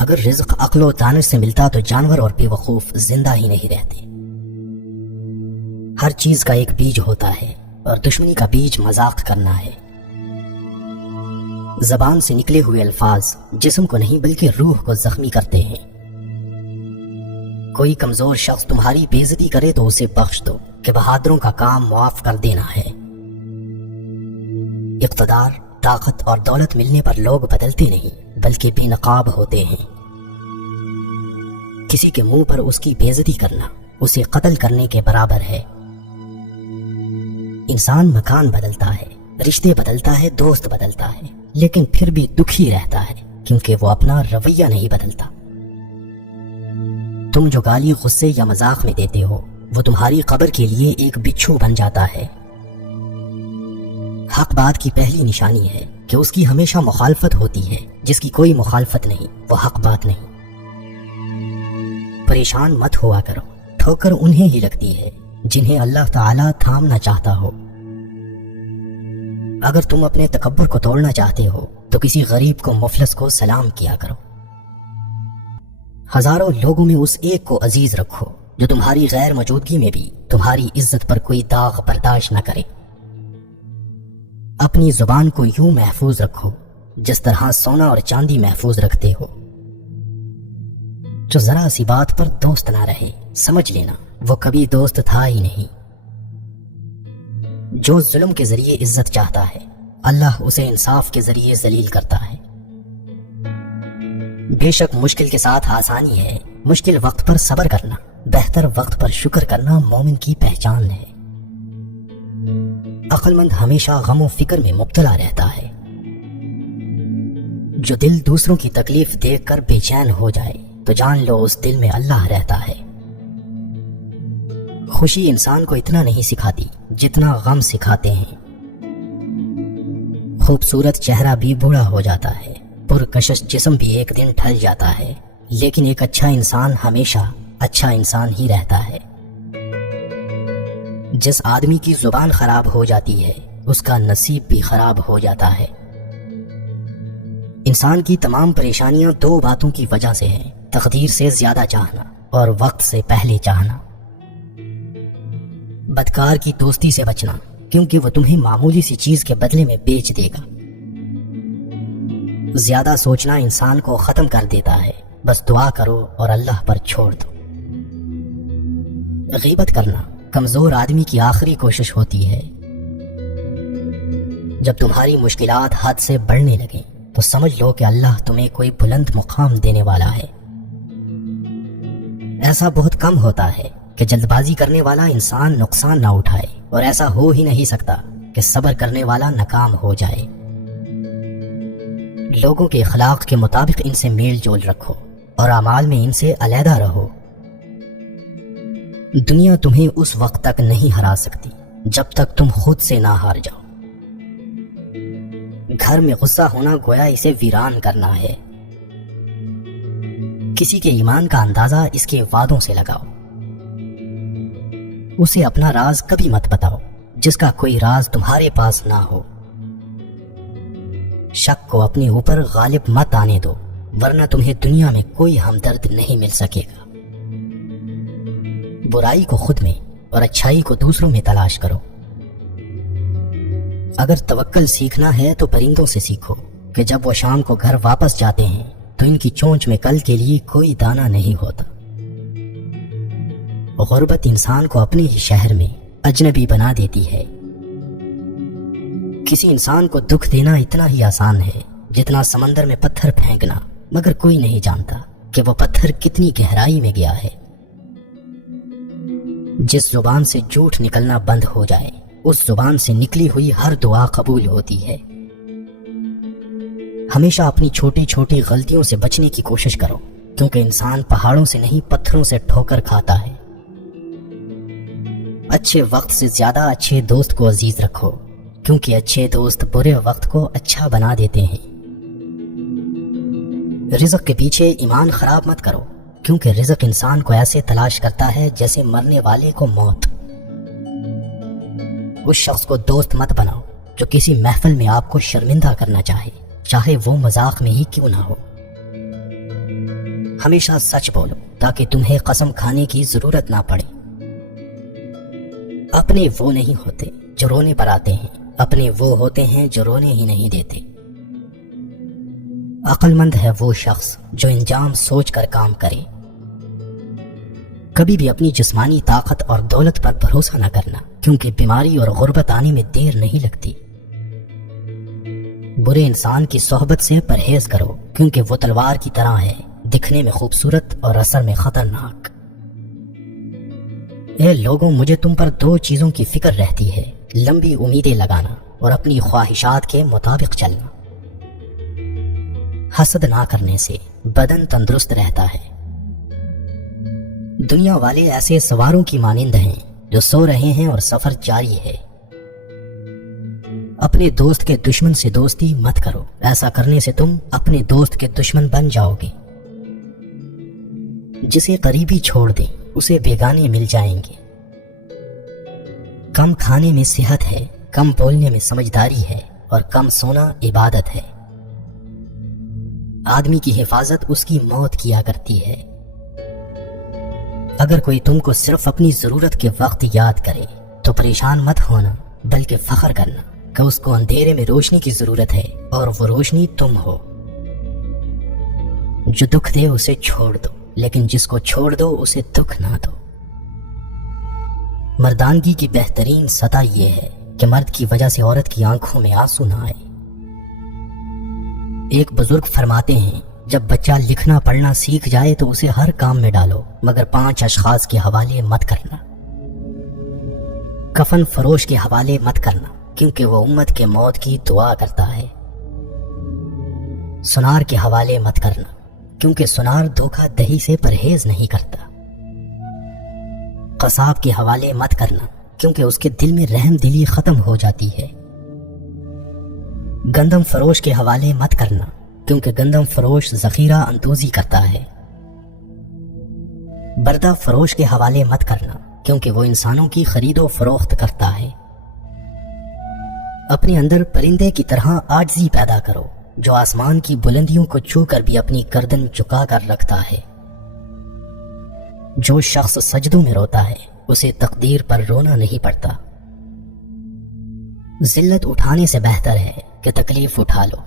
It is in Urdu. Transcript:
اگر رزق عقل و دانش سے ملتا تو جانور اور بے وقوف زندہ ہی نہیں رہتے۔ ہر چیز کا ایک بیج ہوتا ہے اور دشمنی کا بیج مذاق کرنا ہے۔ زبان سے نکلے ہوئے الفاظ جسم کو نہیں بلکہ روح کو زخمی کرتے ہیں۔ کوئی کمزور شخص تمہاری بے عزتی کرے تو اسے بخش دو کہ بہادروں کا کام معاف کر دینا ہے۔ اقتدار، طاقت اور دولت ملنے پر لوگ بدلتے نہیں بلکہ بے نقاب ہوتے ہیں۔ کسی کے منہ پر اس کی بے عزتی کرنا اسے قتل کرنے کے برابر ہے۔ انسان مکان بدلتا ہے، رشتے بدلتا ہے، دوست بدلتا ہے، لیکن پھر بھی دکھی رہتا ہے کیونکہ وہ اپنا رویہ نہیں بدلتا۔ تم جو گالی غصے یا مذاق میں دیتے ہو وہ تمہاری قبر کے لیے ایک بچھو بن جاتا ہے۔ حق بات کی پہلی نشانی ہے کہ اس کی ہمیشہ مخالفت ہوتی ہے، جس کی کوئی مخالفت نہیں وہ حق بات نہیں۔ پریشان مت ہوا کرو، ٹھوکر انہیں ہی لگتی ہے جنہیں اللہ تعالیٰ تھامنا چاہتا ہو۔ اگر تم اپنے تکبر کو توڑنا چاہتے ہو تو کسی غریب کو، مفلس کو سلام کیا کرو۔ ہزاروں لوگوں میں اس ایک کو عزیز رکھو جو تمہاری غیر موجودگی میں بھی تمہاری عزت پر کوئی داغ برداشت نہ کرے۔ اپنی زبان کو یوں محفوظ رکھو جس طرح سونا اور چاندی محفوظ رکھتے ہو۔ جو ذرا سی بات پر دوست نہ رہے سمجھ لینا وہ کبھی دوست تھا ہی نہیں۔ جو ظلم کے ذریعے عزت چاہتا ہے اللہ اسے انصاف کے ذریعے ذلیل کرتا ہے۔ بے شک مشکل کے ساتھ آسانی ہے، مشکل وقت پر صبر کرنا، بہتر وقت پر شکر کرنا مومن کی پہچان ہے۔ عقل مند ہمیشہ غم و فکر میں مبتلا رہتا ہے۔ جو دل دوسروں کی تکلیف دیکھ کر بے چین ہو جائے تو جان لو اس دل میں اللہ رہتا ہے۔ خوشی انسان کو اتنا نہیں سکھاتی جتنا غم سکھاتے ہیں۔ خوبصورت چہرہ بھی بوڑھا ہو جاتا ہے، پرکشش جسم بھی ایک دن ڈھل جاتا ہے، لیکن ایک اچھا انسان ہمیشہ اچھا انسان ہی رہتا ہے۔ جس آدمی کی زبان خراب ہو جاتی ہے اس کا نصیب بھی خراب ہو جاتا ہے۔ انسان کی تمام پریشانیاں دو باتوں کی وجہ سے ہیں، تقدیر سے زیادہ چاہنا اور وقت سے پہلے چاہنا۔ بدکار کی دوستی سے بچنا کیونکہ وہ تمہیں معمولی سی چیز کے بدلے میں بیچ دے گا۔ زیادہ سوچنا انسان کو ختم کر دیتا ہے، بس دعا کرو اور اللہ پر چھوڑ دو۔ غیبت کرنا کمزور آدمی کی آخری کوشش ہوتی ہے۔ جب تمہاری مشکلات حد سے بڑھنے لگیں تو سمجھ لو کہ اللہ تمہیں کوئی بلند مقام دینے والا ہے۔ ایسا بہت کم ہوتا ہے کہ جلد بازی کرنے والا انسان نقصان نہ اٹھائے، اور ایسا ہو ہی نہیں سکتا کہ صبر کرنے والا ناکام ہو جائے۔ لوگوں کے اخلاق کے مطابق ان سے میل جول رکھو اور اعمال میں ان سے علیحدہ رہو۔ دنیا تمہیں اس وقت تک نہیں ہرا سکتی جب تک تم خود سے نہ ہار جاؤ۔ گھر میں غصہ ہونا گویا اسے ویران کرنا ہے۔ کسی کے ایمان کا اندازہ اس کے وعدوں سے لگاؤ۔ اسے اپنا راز کبھی مت بتاؤ جس کا کوئی راز تمہارے پاس نہ ہو۔ شک کو اپنے اوپر غالب مت آنے دو، ورنہ تمہیں دنیا میں کوئی ہمدرد نہیں مل سکے گا۔ برائی کو خود میں اور اچھائی کو دوسروں میں تلاش کرو۔ اگر توکل سیکھنا ہے تو پرندوں سے سیکھو کہ جب وہ شام کو گھر واپس جاتے ہیں تو ان کی چونچ میں کل کے لیے کوئی دانہ نہیں ہوتا۔ غربت انسان کو اپنے ہی شہر میں اجنبی بنا دیتی ہے۔ کسی انسان کو دکھ دینا اتنا ہی آسان ہے جتنا سمندر میں پتھر پھینکنا، مگر کوئی نہیں جانتا کہ وہ پتھر کتنی گہرائی میں گیا ہے۔ جس زبان سے جھوٹ نکلنا بند ہو جائے اس زبان سے نکلی ہوئی ہر دعا قبول ہوتی ہے۔ ہمیشہ اپنی چھوٹی چھوٹی غلطیوں سے بچنے کی کوشش کرو، کیونکہ انسان پہاڑوں سے نہیں پتھروں سے ٹھوکر کھاتا ہے۔ اچھے وقت سے زیادہ اچھے دوست کو عزیز رکھو، کیونکہ اچھے دوست برے وقت کو اچھا بنا دیتے ہیں۔ رزق کے پیچھے ایمان خراب مت کرو، کیونکہ رزق انسان کو ایسے تلاش کرتا ہے جیسے مرنے والے کو موت۔ اس شخص کو دوست مت بناؤ جو کسی محفل میں آپ کو شرمندہ کرنا چاہے وہ مذاق میں ہی کیوں نہ ہو۔ ہمیشہ سچ بولو تاکہ تمہیں قسم کھانے کی ضرورت نہ پڑے۔ اپنے وہ نہیں ہوتے جو رونے پر آتے ہیں، اپنے وہ ہوتے ہیں جو رونے ہی نہیں دیتے۔ عقل مند ہے وہ شخص جو انجام سوچ کر کام کرے۔ کبھی بھی اپنی جسمانی طاقت اور دولت پر بھروسہ نہ کرنا، کیونکہ بیماری اور غربت آنے میں دیر نہیں لگتی۔ برے انسان کی صحبت سے پرہیز کرو، کیونکہ وہ تلوار کی طرح ہے، دکھنے میں خوبصورت اور اثر میں خطرناک۔ اے لوگوں، مجھے تم پر 2 چیزوں کی فکر رہتی ہے، لمبی امیدیں لگانا اور اپنی خواہشات کے مطابق چلنا۔ حسد نہ کرنے سے بدن تندرست رہتا ہے۔ دنیا والے ایسے سواروں کی مانند ہیں جو سو رہے ہیں اور سفر جاری ہے۔ اپنے دوست کے دشمن سے دوستی مت کرو، ایسا کرنے سے تم اپنے دوست کے دشمن بن جاؤ گے۔ جسے قریبی چھوڑ دیں اسے بیگانے مل جائیں گے۔ کم کھانے میں صحت ہے، کم بولنے میں سمجھداری ہے اور کم سونا عبادت ہے۔ آدمی کی حفاظت اس کی موت کیا کرتی ہے۔ اگر کوئی تم کو صرف اپنی ضرورت کے وقت یاد کرے تو پریشان مت ہونا، بلکہ فخر کرنا کہ اس کو اندھیرے میں روشنی کی ضرورت ہے اور وہ روشنی تم ہو۔ جو دکھ دے اسے چھوڑ دو، لیکن جس کو چھوڑ دو اسے دکھ نہ دو۔ مردانگی کی بہترین سطح یہ ہے کہ مرد کی وجہ سے عورت کی آنکھوں میں آنسو نہ آئے۔ ایک بزرگ فرماتے ہیں، جب بچہ لکھنا پڑھنا سیکھ جائے تو اسے ہر کام میں ڈالو، مگر 5 اشخاص کے حوالے مت کرنا۔ کفن فروش کے حوالے مت کرنا، کیونکہ وہ امت کے موت کی دعا کرتا ہے۔ سنار کے حوالے مت کرنا، کیونکہ سنار دھوکہ دہی سے پرہیز نہیں کرتا۔ قصاب کے حوالے مت کرنا، کیونکہ اس کے دل میں رحم دلی ختم ہو جاتی ہے۔ گندم فروش کے حوالے مت کرنا، کیونکہ گندم فروش ذخیرہ اندوزی کرتا ہے۔ بردہ فروش کے حوالے مت کرنا، کیونکہ وہ انسانوں کی خرید و فروخت کرتا ہے۔ اپنے اندر پرندے کی طرح عاجزی پیدا کرو، جو آسمان کی بلندیوں کو چھو کر بھی اپنی گردن جھکا کر رکھتا ہے۔ جو شخص سجدوں میں روتا ہے اسے تقدیر پر رونا نہیں پڑتا۔ ذلت اٹھانے سے بہتر ہے کہ تکلیف اٹھا لو۔